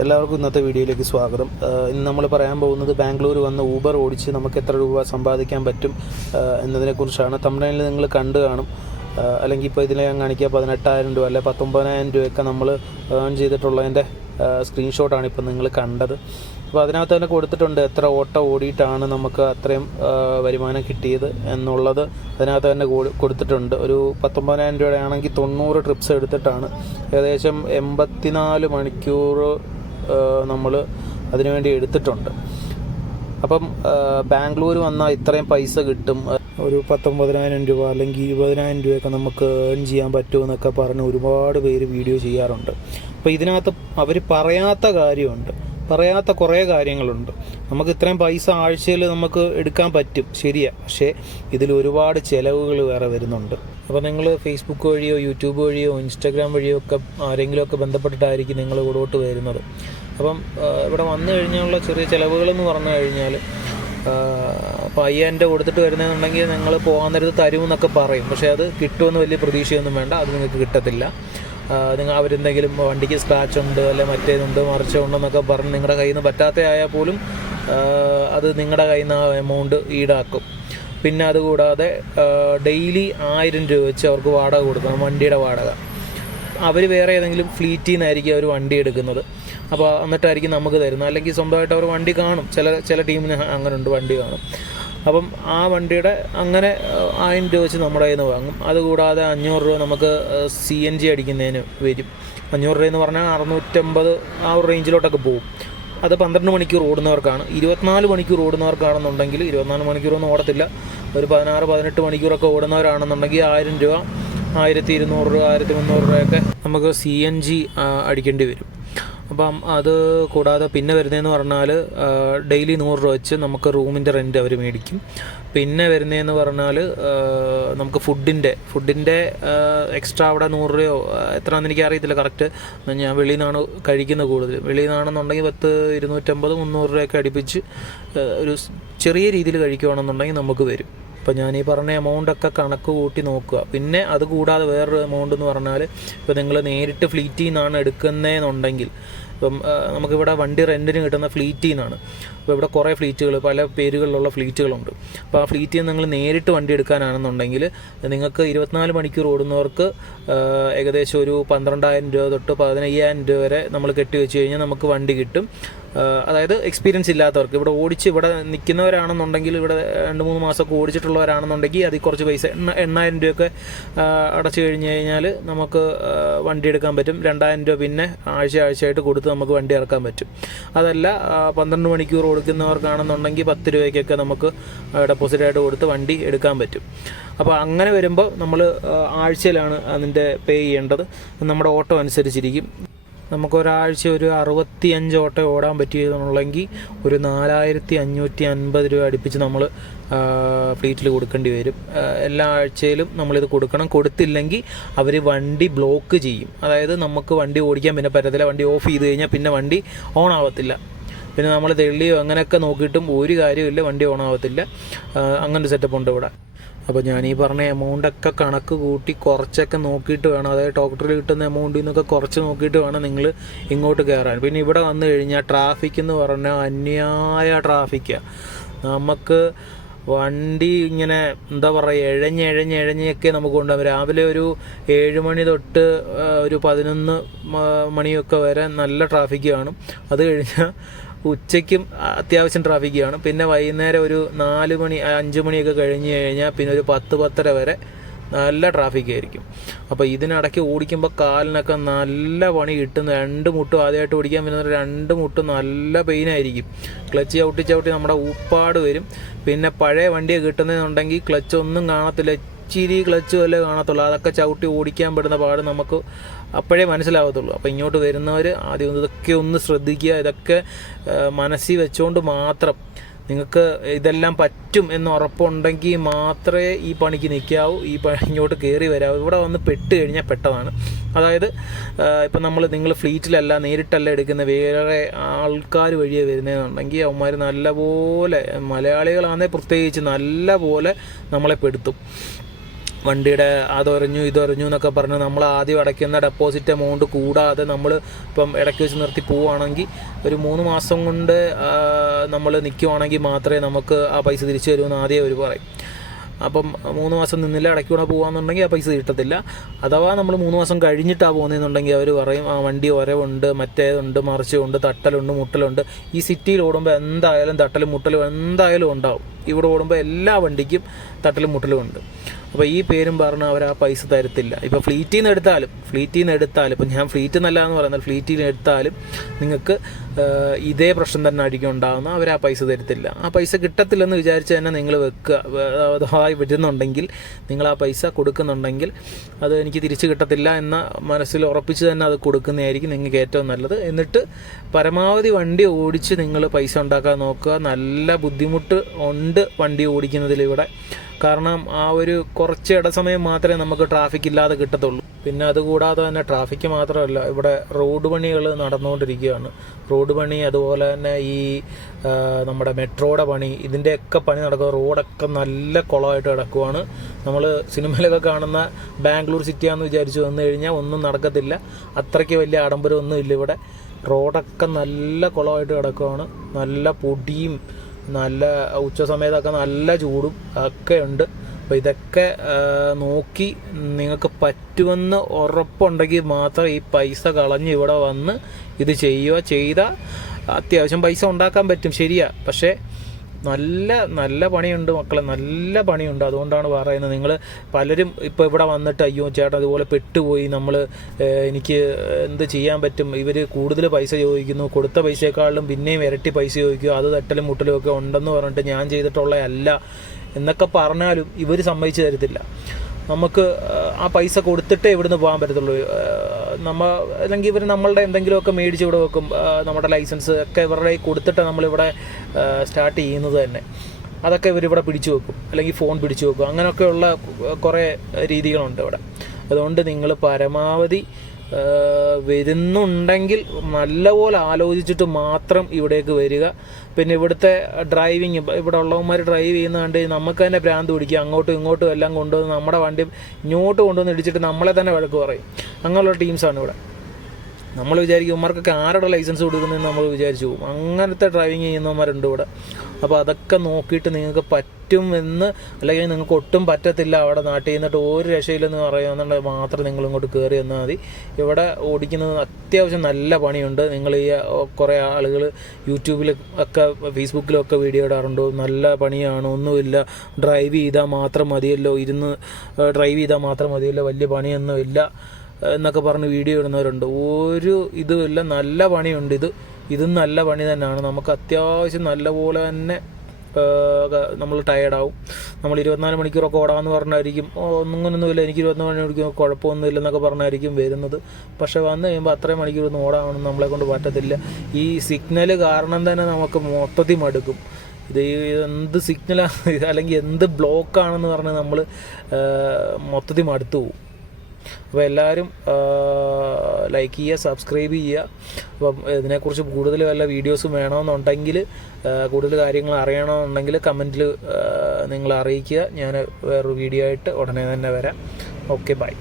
എല്ലാവർക്കും ഇന്നത്തെ വീഡിയോയിലേക്ക് സ്വാഗതം. ഇന്ന് നമ്മൾ പറയാൻ പോകുന്നത് ബാംഗ്ലൂർ വന്ന് ഊബർ ഓടിച്ച് നമുക്ക് എത്ര രൂപ സമ്പാദിക്കാൻ പറ്റും എന്നതിനെക്കുറിച്ചാണ്. തമിഴ്നാട്ടിൽ നിങ്ങൾ കണ്ടു കാണും. അല്ലെങ്കിൽ ഇപ്പോൾ ഇതിൽ ഞാൻ കാണിക്കുക 18,000 രൂപ അല്ലെ 19,000 രൂപയൊക്കെ നമ്മൾ ഏൺ ചെയ്തിട്ടുള്ളതിൻ്റെ സ്ക്രീൻഷോട്ടാണ് ഇപ്പോൾ നിങ്ങൾ കണ്ടത്. അപ്പോൾ അതിനകത്ത് തന്നെ കൊടുത്തിട്ടുണ്ട് എത്ര ഓട്ടം ഓടിയിട്ടാണ് നമുക്ക് അത്രയും വരുമാനം കിട്ടിയത് എന്നുള്ളത് അതിനകത്ത് തന്നെ കൊടുത്തിട്ടുണ്ട്. ഒരു 19,000 രൂപയുടെ ആണെങ്കിൽ 90 ട്രിപ്സ് എടുത്തിട്ടാണ് ഏകദേശം 84 മണിക്കൂർ നമ്മൾ അതിനുവേണ്ടി എടുത്തിട്ടുണ്ട്. അപ്പം ബാംഗ്ലൂർ വന്നാൽ ഇത്രയും പൈസ കിട്ടും, ഒരു 19,000 രൂപ അല്ലെങ്കിൽ 20,000 രൂപയൊക്കെ നമുക്ക് ഏൺ ചെയ്യാൻ പറ്റുമെന്നൊക്കെ പറഞ്ഞ് ഒരുപാട് പേര് വീഡിയോ ചെയ്യാറുണ്ട്. അപ്പോൾ ഇതിനകത്ത് അവർ പറയാത്ത കുറേ കാര്യങ്ങളുണ്ട്. നമുക്ക് ഇത്രയും പൈസ ആഴ്ചയിൽ നമുക്ക് എടുക്കാൻ പറ്റും, ശരിയാണ്. പക്ഷേ ഇതിൽ ഒരുപാട് ചിലവുകൾ വേറെ വരുന്നുണ്ട്. അപ്പോൾ നിങ്ങൾ ഫേസ്ബുക്ക് വഴിയോ യൂട്യൂബ് വഴിയോ ഇൻസ്റ്റാഗ്രാം വഴിയോ ഒക്കെ ആരെങ്കിലുമൊക്കെ ബന്ധപ്പെട്ടിട്ടായിരിക്കും നിങ്ങൾ ഇവിടോട്ട് വരുന്നത്. അപ്പം ഇവിടെ വന്നു കഴിഞ്ഞുള്ള ചെറിയ ചിലവുകളെന്ന് പറഞ്ഞു കഴിഞ്ഞാൽ ഇപ്പോൾ 5,000 രൂപ കൊടുത്തിട്ട് വരുന്നതെന്നുണ്ടെങ്കിൽ നിങ്ങൾ പോകാൻ നേരത്ത് തരുമെന്നൊക്കെ പറയും. പക്ഷേ അത് കിട്ടുമെന്ന് വലിയ പ്രതീക്ഷയൊന്നും വേണ്ട, അത് നിങ്ങൾക്ക് കിട്ടത്തില്ല. അവരെന്തെങ്കിലും വണ്ടിക്ക് സ്ക്രാച്ച് ഉണ്ട് അല്ലെ മറ്റേതുണ്ട് മറിച്ചുണ്ടെന്നൊക്കെ പറഞ്ഞ് നിങ്ങളുടെ കയ്യിൽ നിന്ന് പറ്റാത്ത ആയാൽ പോലും അത് നിങ്ങളുടെ കയ്യിൽ നിന്ന് ആ എമൗണ്ട് ഈടാക്കും. പിന്നെ അതുകൂടാതെ ഡെയിലി 1,000 രൂപ വെച്ച് അവർക്ക് വാടക കൊടുക്കണം, വണ്ടിയുടെ വാടക. അവർ വേറെ ഏതെങ്കിലും ഫ്ലീറ്റിൽ നിന്നായിരിക്കും അവർ വണ്ടി എടുക്കുന്നത്. അപ്പോൾ എന്നിട്ടായിരിക്കും നമുക്ക് തരുന്നത്. അല്ലെങ്കിൽ സ്വന്തമായിട്ട് അവർ വണ്ടി കാണും, ചില ടീമിന് അങ്ങനെ ഉണ്ട്, വണ്ടി കാണും. അപ്പം ആ വണ്ടിയുടെ അങ്ങനെ 1,000 രൂപ വെച്ച് നമ്മുടെ കയ്യിൽ നിന്ന് വാങ്ങും. അതുകൂടാതെ 500 രൂപ നമുക്ക് CNG അടിക്കുന്നതിന് വരും. 500 രൂപയെന്ന് പറഞ്ഞാൽ 650 ആ ഒരു റേഞ്ചിലോട്ടൊക്കെ പോകും. അത് 12 മണിക്കൂർ ഓടുന്നവർക്കാണ്. 24 മണിക്കൂർ ഓടുന്നവർക്കാണെന്നുണ്ടെങ്കിൽ 24 മണിക്കൂറൊന്നും ഓടത്തില്ല, ഒരു 16-18 മണിക്കൂറൊക്കെ ഓടുന്നവരാണെന്നുണ്ടെങ്കിൽ 1,000 രൂപ 1,200 രൂപ 1,300 രൂപയൊക്കെ നമുക്ക് CNG അടിക്കേണ്ടി വരും. അപ്പം അത് കൂടാതെ പിന്നെ വരുന്നതെന്ന് പറഞ്ഞാൽ ഡെയിലി 100 രൂപ വെച്ച് നമുക്ക് റൂമിൻ്റെ റെൻറ്റ് അവർ മേടിക്കും. പിന്നെ വരുന്നതെന്ന് പറഞ്ഞാൽ നമുക്ക് ഫുഡിൻ്റെ എക്സ്ട്രാ അവിടെ 100 രൂപയോ എത്രയാണെന്ന് എനിക്ക് അറിയത്തില്ല കറക്റ്റ്. ഞാൻ വെളിയിൽ നിന്നാണ് കഴിക്കുന്നത് കൂടുതൽ. വെളിയിൽ നിന്നാണെന്നുണ്ടെങ്കിൽ 250-300 രൂപയൊക്കെ അടുപ്പിച്ച് ഒരു ചെറിയ രീതിയിൽ കഴിക്കുകയാണെന്നുണ്ടെങ്കിൽ നമുക്ക് വരും. അപ്പോൾ ഞാൻ ഈ പറഞ്ഞ എമൗണ്ടൊക്കെ കണക്ക് കൂട്ടി നോക്കുക. പിന്നെ അത് കൂടാതെ വേറൊരു എമൗണ്ട് എന്ന് പറഞ്ഞാൽ ഇപ്പോൾ നിങ്ങൾ നേരിട്ട് ഫ്ലീറ്റിൽ നിന്നാണ് എടുക്കുന്നതെന്നുണ്ടെങ്കിൽ, ഇപ്പം നമുക്കിവിടെ വണ്ടി റെൻറ്റിന് കിട്ടുന്ന ഫ്ലീറ്റിൽ നിന്നാണ്. അപ്പോൾ ഇവിടെ കുറേ ഫ്ലീറ്റുകൾ, പല പേരുകളിലുള്ള ഫ്ലീറ്റുകളുണ്ട്. അപ്പോൾ ആ ഫ്ലീറ്റിൽ നിന്ന് നിങ്ങൾ നേരിട്ട് വണ്ടി എടുക്കാനാണെന്നുണ്ടെങ്കിൽ നിങ്ങൾക്ക് 24 മണിക്കൂർ ഓടുന്നവർക്ക് ഏകദേശം ഒരു 12,000 രൂപ തൊട്ട് 15,000 രൂപ വരെ നമ്മൾ കെട്ടിവെച്ച് കഴിഞ്ഞാൽ നമുക്ക് വണ്ടി കിട്ടും. അതായത് എക്സ്പീരിയൻസ് ഇല്ലാത്തവർക്ക്, ഇവിടെ ഇവിടെ നിൽക്കുന്നവരാണെന്നുണ്ടെങ്കിൽ, ഇവിടെ 2-3 മാസമൊക്കെ ഓടിച്ചിട്ടുള്ളവരാണെന്നുണ്ടെങ്കിൽ അതിൽ കുറച്ച് പൈസ 8,000 രൂപയൊക്കെ അടച്ചു കഴിഞ്ഞ് കഴിഞ്ഞാൽ നമുക്ക് വണ്ടി എടുക്കാൻ പറ്റും. 2,000 രൂപ പിന്നെ ആഴ്ചയായിട്ട് കൊടുത്ത് നമുക്ക് വണ്ടി ഇറക്കാൻ പറ്റും. അതല്ല 12 മണിക്കൂർ കൊടുക്കുന്നവർക്കാണെന്നുണ്ടെങ്കിൽ 10 രൂപയ്ക്കൊക്കെ നമുക്ക് ഡെപ്പോസിറ്റായിട്ട് കൊടുത്ത് വണ്ടി എടുക്കാൻ പറ്റും. അപ്പോൾ അങ്ങനെ വരുമ്പോൾ നമ്മൾ ആഴ്ചയിലാണ് അതിൻ്റെ പേ ചെയ്യേണ്ടത്. നമ്മുടെ ഓട്ടം അനുസരിച്ചിരിക്കും. നമുക്കൊരാഴ്ച ഒരു 65 ഓട്ടം ഓടാൻ പറ്റിയെന്നുണ്ടെങ്കിൽ ഒരു 4,550 രൂപ അടുപ്പിച്ച് നമ്മൾ ഫ്ലീറ്റിൽ കൊടുക്കേണ്ടി വരും. എല്ലാ ആഴ്ചയിലും നമ്മളിത് കൊടുക്കണം. കൊടുത്തില്ലെങ്കിൽ അവർ വണ്ടി ബ്ലോക്ക് ചെയ്യും. അതായത് നമുക്ക് വണ്ടി ഓടിക്കാൻ പിന്നെ പറ്റത്തില്ല. വണ്ടി ഓഫ് ചെയ്ത് കഴിഞ്ഞാൽ പിന്നെ വണ്ടി ഓൺ ആവത്തില്ല. പിന്നെ നമ്മൾ തെള്ളിയോ അങ്ങനെയൊക്കെ നോക്കിയിട്ടും ഒരു കാര്യമില്ല, വണ്ടി ഓൺ ആവത്തില്ല. അങ്ങനൊരു സെറ്റപ്പ് ഉണ്ട് ഇവിടെ. അപ്പോൾ ഞാൻ ഈ പറഞ്ഞ എമൗണ്ടൊക്കെ കണക്ക് കൂട്ടി കുറച്ചൊക്കെ നോക്കിയിട്ട് വേണം, അതായത് ഡോക്ടറിൽ കിട്ടുന്ന എമൗണ്ടിൽ നിന്നൊക്കെ കുറച്ച് നോക്കിയിട്ട് വേണം നിങ്ങൾ ഇങ്ങോട്ട് കയറാൻ. പിന്നെ ഇവിടെ വന്നു കഴിഞ്ഞാൽ ട്രാഫിക് എന്ന് പറഞ്ഞാൽ അന്യായ ട്രാഫിക്കാണ്. നമുക്ക് വണ്ടി ഇങ്ങനെ എന്താ പറയുക, എഴഞ്ഞൊക്കെ നമുക്ക് കൊണ്ടുപോകാം. രാവിലെ ഒരു 7 മണി തൊട്ട് ഒരു 11 മണിയൊക്കെ വരെ നല്ല ട്രാഫിക് കാണും. അത് കഴിഞ്ഞാൽ ഉച്ചയ്ക്കും അത്യാവശ്യം ട്രാഫിക് കാണും. പിന്നെ വൈകുന്നേരം ഒരു 4 മണി 5 മണിയൊക്കെ കഴിഞ്ഞ് കഴിഞ്ഞാൽ പിന്നെ ഒരു 10-10:30 വരെ നല്ല ട്രാഫിക് ആയിരിക്കും. അപ്പോൾ ഇതിനിടയ്ക്ക് ഓടിക്കുമ്പോൾ കാലിനൊക്കെ നല്ല പണി കിട്ടും. 2 മുട്ടും ആദ്യമായിട്ട് ഓടിക്കാൻ പറ്റുന്ന 2 മുട്ടും നല്ല പെയിനായിരിക്കും. ക്ലച്ച് ചവിട്ടി നമ്മുടെ ഊപ്പാട് വരും. പിന്നെ പഴയ വണ്ടിയെ കിട്ടുന്നതെന്നുണ്ടെങ്കിൽ ക്ലച്ച് ഒന്നും കാണത്തില്ല, ഇച്ചിരി ക്ലച്ച് വല്ലേ കാണത്തുള്ളൂ. അതൊക്കെ ചവിട്ടി ഓടിക്കാൻ പെടുന്ന പാട് നമുക്ക് അപ്പോഴേ മനസ്സിലാവത്തുള്ളൂ. അപ്പോൾ ഇങ്ങോട്ട് വരുന്നവർ ആദ്യം ഇതൊക്കെ ഒന്ന് ശ്രദ്ധിക്കുക. ഇതൊക്കെ മനസ്സിൽ വെച്ചുകൊണ്ട് മാത്രം നിങ്ങൾക്ക് ഇതെല്ലാം പറ്റും എന്ന് ഉറപ്പുണ്ടെങ്കിൽ മാത്രമേ ഈ പണിക്ക് നിൽക്കാവൂ, ഇങ്ങോട്ട് കയറി വരാവൂ. ഇവിടെ വന്ന് പെട്ട് കഴിഞ്ഞാൽ പെട്ടതാണ്. അതായത് ഇപ്പം നിങ്ങൾ ഫ്ലീറ്റിലല്ല നേരിട്ടല്ല എടുക്കുന്ന, വേറെ ആൾക്കാർ വഴിയെ വരുന്നതെന്നുണ്ടെങ്കിൽ അവന്മാർ നല്ലപോലെ, മലയാളികളാണെങ്കിൽ പ്രത്യേകിച്ച് നല്ലപോലെ നമ്മളെ പെടുത്തും. വണ്ടിയുടെ അതൊരഞ്ഞു ഇതൊരഞ്ഞു എന്നൊക്കെ പറഞ്ഞ് നമ്മൾ ആദ്യം അടയ്ക്കുന്ന ഡെപ്പോസിറ്റ് എമൗണ്ട് കൂടാതെ നമ്മൾ ഇപ്പം ഇടയ്ക്ക് വെച്ച് നിർത്തി പോവുകയാണെങ്കിൽ ഒരു 3 മാസം കൊണ്ട് നമ്മൾ നിൽക്കുവാണെങ്കിൽ മാത്രമേ നമുക്ക് ആ പൈസ തിരിച്ചു തരുമെന്ന് ആദ്യം അവർ പറയും. അപ്പം 3 മാസം നിന്നില്ല ഇടയ്ക്കൂടെ പോകാമെന്നുണ്ടെങ്കിൽ ആ പൈസ കിട്ടത്തില്ല. അഥവാ നമ്മൾ 3 മാസം കഴിഞ്ഞിട്ടാണ് പോകുന്നതെന്നുണ്ടെങ്കിൽ അവർ പറയും ആ വണ്ടി ഒരവുണ്ട്, മറ്റേതുണ്ട്, മറിച്ചുണ്ട്, തട്ടലുണ്ട്, മുട്ടലുണ്ട്. ഈ സിറ്റിയിൽ ഓടുമ്പോൾ എന്തായാലും തട്ടലും മുട്ടലും എന്തായാലും ഉണ്ടാവും. ഇവിടെ ഓടുമ്പോൾ എല്ലാ വണ്ടിക്കും തട്ടലും മുട്ടലും ഉണ്ട്. അപ്പോൾ ഈ പേരും പറഞ്ഞ് അവർ ആ പൈസ തരത്തില്ല. ഇപ്പോൾ ഫ്ലീറ്റിൽ നിന്ന് എടുത്താലും ഇപ്പം ഞാൻ ഫ്ലീറ്റ് എന്നല്ല എന്ന് പറയുന്നത്, ഫ്ലീറ്റിൽ നിന്ന് എടുത്താലും നിങ്ങൾക്ക് ഇതേ പ്രശ്നം തന്നെ ആയിരിക്കും ഉണ്ടാകുന്ന. അവർ ആ പൈസ തരത്തില്ല. ആ പൈസ കിട്ടത്തില്ലെന്ന് വിചാരിച്ച് തന്നെ നിങ്ങൾ വെക്കുക. അഥവാ വരുന്നുണ്ടെങ്കിൽ നിങ്ങൾ ആ പൈസ കൊടുക്കുന്നുണ്ടെങ്കിൽ അത് എനിക്ക് തിരിച്ച് കിട്ടത്തില്ല എന്ന മനസ്സിൽ ഉറപ്പിച്ച് തന്നെ അത് കൊടുക്കുന്നതായിരിക്കും നിങ്ങൾക്ക് ഏറ്റവും നല്ലത്. എന്നിട്ട് പരമാവധി വണ്ടി ഓടിച്ച് നിങ്ങൾ പൈസ ഉണ്ടാക്കാൻ നോക്കുക. നല്ല ബുദ്ധിമുട്ട് ഉണ്ട് വണ്ടി ഓടിക്കുന്നതിലിവിടെ. കാരണം ആ ഒരു കുറച്ച് ഇടസമയം മാത്രമേ നമുക്ക് ട്രാഫിക് ഇല്ലാതെ കിട്ടത്തുള്ളൂ. പിന്നെ അതുകൂടാതെ തന്നെ ട്രാഫിക്ക് മാത്രമല്ല, ഇവിടെ റോഡ് പണികൾ നടന്നുകൊണ്ടിരിക്കുകയാണ്. റോഡ് പണി, അതുപോലെ തന്നെ ഈ നമ്മുടെ മെട്രോയുടെ പണി, ഇതിൻ്റെയൊക്കെ പണി നടക്കുക. റോഡൊക്കെ നല്ല കുളമായിട്ട് കിടക്കുവാണ്. നമ്മൾ സിനിമയിലൊക്കെ കാണുന്ന ബാംഗ്ലൂർ സിറ്റിയാണെന്ന് വിചാരിച്ചു വന്നു കഴിഞ്ഞാൽ ഒന്നും നടക്കത്തില്ല. അത്രയ്ക്ക് വലിയ ആഡംബരമൊന്നും ഇല്ല ഇവിടെ. റോഡൊക്കെ നല്ല കുളമായിട്ട് കിടക്കുവാണ്. നല്ല പൊടിയും നല്ല ഉച്ച സമയത്തൊക്കെ നല്ല ചൂടും ഒക്കെ ഉണ്ട്. അപ്പോൾ ഇതൊക്കെ നോക്കി നിങ്ങൾക്ക് പറ്റുമെന്ന് ഉറപ്പുണ്ടെങ്കിൽ മാത്രം ഈ പൈസ കളഞ്ഞ് ഇവിടെ വന്ന് ഇത് ചെയ്യുക. ചെയ്താൽ അത്യാവശ്യം പൈസ ഉണ്ടാക്കാൻ പറ്റും, ശരിയാ. പക്ഷേ നല്ല പണിയുണ്ട് മക്കളെ, നല്ല പണിയുണ്ട്. അതുകൊണ്ടാണ് പറയുന്നത്. നിങ്ങൾ പലരും ഇപ്പോൾ ഇവിടെ വന്നിട്ട് അയ്യോ ചേട്ടാ അതുപോലെ പെട്ടുപോയി, എനിക്ക് എന്ത് ചെയ്യാൻ പറ്റും, ഇവർ കൂടുതൽ പൈസ ചോദിക്കുന്നു, കൊടുത്ത പൈസയെക്കാളും പിന്നെയും ഇരട്ടി പൈസ ചോദിക്കുക, അത് തട്ടലും മുട്ടലും ഒക്കെ ഉണ്ടെന്ന് പറഞ്ഞിട്ട് ഞാൻ ചെയ്തിട്ടുള്ളതല്ല എന്നൊക്കെ പറഞ്ഞാലും ഇവർ സമ്മതിച്ചു തരത്തില്ല. നമുക്ക് ആ പൈസ കൊടുത്തിട്ടേ ഇവിടുന്ന് പോകാൻ പറ്റത്തുള്ളൂ. അല്ലെങ്കിൽ ഇവർ നമ്മളുടെ എന്തെങ്കിലുമൊക്കെ മേടിച്ച് ഇവിടെ വെക്കും. നമ്മുടെ ലൈസൻസ് ഒക്കെ ഇവരുടെ കൊടുത്തിട്ട് നമ്മളിവിടെ സ്റ്റാർട്ട് ചെയ്യുന്നത് തന്നെ. അതൊക്കെ ഇവരിവിടെ പിടിച്ചു വെക്കും, അല്ലെങ്കിൽ ഫോൺ പിടിച്ചു വെക്കും. അങ്ങനെയൊക്കെയുള്ള കുറേ രീതികളുണ്ട് ഇവിടെ. അതുകൊണ്ട് നിങ്ങൾ പരമാവധി വരുന്നുണ്ടെങ്കിൽ നല്ലപോലെ ആലോചിച്ചിട്ട് മാത്രം ഇവിടേക്ക് വരിക. പിന്നെ ഇവിടുത്തെ ഡ്രൈവിങ്, ഇവിടെ ഉള്ളവന്മാർ ഡ്രൈവ് ചെയ്യുന്ന കണ്ട് നമുക്ക് തന്നെ ഭ്രാന്ത് പിടിക്കുക. അങ്ങോട്ടും ഇങ്ങോട്ടും എല്ലാം കൊണ്ടുവന്ന് നമ്മുടെ വണ്ടി ഇങ്ങോട്ട് കൊണ്ടുവന്ന് ഇടിച്ചിട്ട് നമ്മളെ തന്നെ വഴക്ക് പറയും. അങ്ങനെയുള്ള ടീംസാണ് ഇവിടെ. നമ്മൾ വിചാരിക്കും ഇവന്മാർക്കൊക്കെ ആരുടെ ലൈസൻസ് കൊടുക്കുന്നതെന്ന് നമ്മൾ വിചാരിച്ചു പോകും. അങ്ങനത്തെ ഡ്രൈവിങ് ചെയ്യുന്നവന്മാരുണ്ട് ഇവിടെ. അപ്പോൾ അതൊക്കെ നോക്കിയിട്ട് നിങ്ങൾക്ക് പറ്റുമെന്ന്, അല്ലെങ്കിൽ നിങ്ങൾക്ക് ഒട്ടും പറ്റത്തില്ല, അവിടെ നാട്ടിൽ നിന്നിട്ട് ഒരു രക്ഷയില്ലെന്ന് പറയുന്നുണ്ടെങ്കിൽ മാത്രം നിങ്ങൾ ഇങ്ങോട്ട് കയറി വന്നാൽ മതി. ഇവിടെ ഓടിക്കുന്നത് അത്യാവശ്യം നല്ല പണിയുണ്ട്. നിങ്ങൾ ഈ കുറേ ആളുകൾ യൂട്യൂബിൽ ഒക്കെ ഫേസ്ബുക്കിലൊക്കെ വീഡിയോ ഇടാറുണ്ട്. നല്ല പണിയാണ്, ഒന്നുമില്ല, ഡ്രൈവ് ചെയ്താൽ മാത്രം മതിയല്ലോ, ഡ്രൈവ് ചെയ്താൽ മാത്രം മതിയല്ലോ, വലിയ പണിയൊന്നും ഇല്ല എന്നൊക്കെ പറഞ്ഞ് വീഡിയോ ഇടുന്നവരുണ്ട്. ഒരു ഇതുമില്ല, നല്ല പണിയുണ്ട്. ഇതും നല്ല പണി തന്നെയാണ്. നമുക്ക് അത്യാവശ്യം നല്ലപോലെ തന്നെ നമ്മൾ ടയേർഡാവും. നമ്മൾ 24 മണിക്കൂറൊക്കെ ഓടാമെന്ന് പറഞ്ഞായിരിക്കും, ഒന്നുമില്ല എനിക്ക് 24 മണിക്കൂർ കുഴപ്പമൊന്നുമില്ലെന്നൊക്കെ പറഞ്ഞായിരിക്കും വരുന്നത്. പക്ഷെ വന്നു കഴിയുമ്പോൾ അത്രയും മണിക്കൂറൊന്നും ഓടാമെന്ന് നമ്മളെ കൊണ്ട് പറ്റത്തില്ല. ഈ സിഗ്നൽ കാരണം തന്നെ നമുക്ക് മൊത്തത്തിൽ മടുക്കും. ഇത് എന്ത് സിഗ്നലാണ് അല്ലെങ്കിൽ എന്ത് ബ്ലോക്കാണെന്ന് പറഞ്ഞ് നമ്മൾ മൊത്തത്തിൽ മടുത്തു പോകും. അപ്പോൾ എല്ലാവരും ലൈക്ക് ചെയ്യുക, സബ്സ്ക്രൈബ് ചെയ്യുക. അപ്പം ഇതിനെക്കുറിച്ച് കൂടുതൽ വല്ല വീഡിയോസും വേണമെന്നുണ്ടെങ്കിൽ, കൂടുതൽ കാര്യങ്ങൾ അറിയണമെന്നുണ്ടെങ്കിൽ കമൻറ്റിൽ നിങ്ങൾ അറിയിക്കുക. ഞാൻ വേറൊരു വീഡിയോ ആയിട്ട് ഉടനെ തന്നെ വരാം. Okay, by.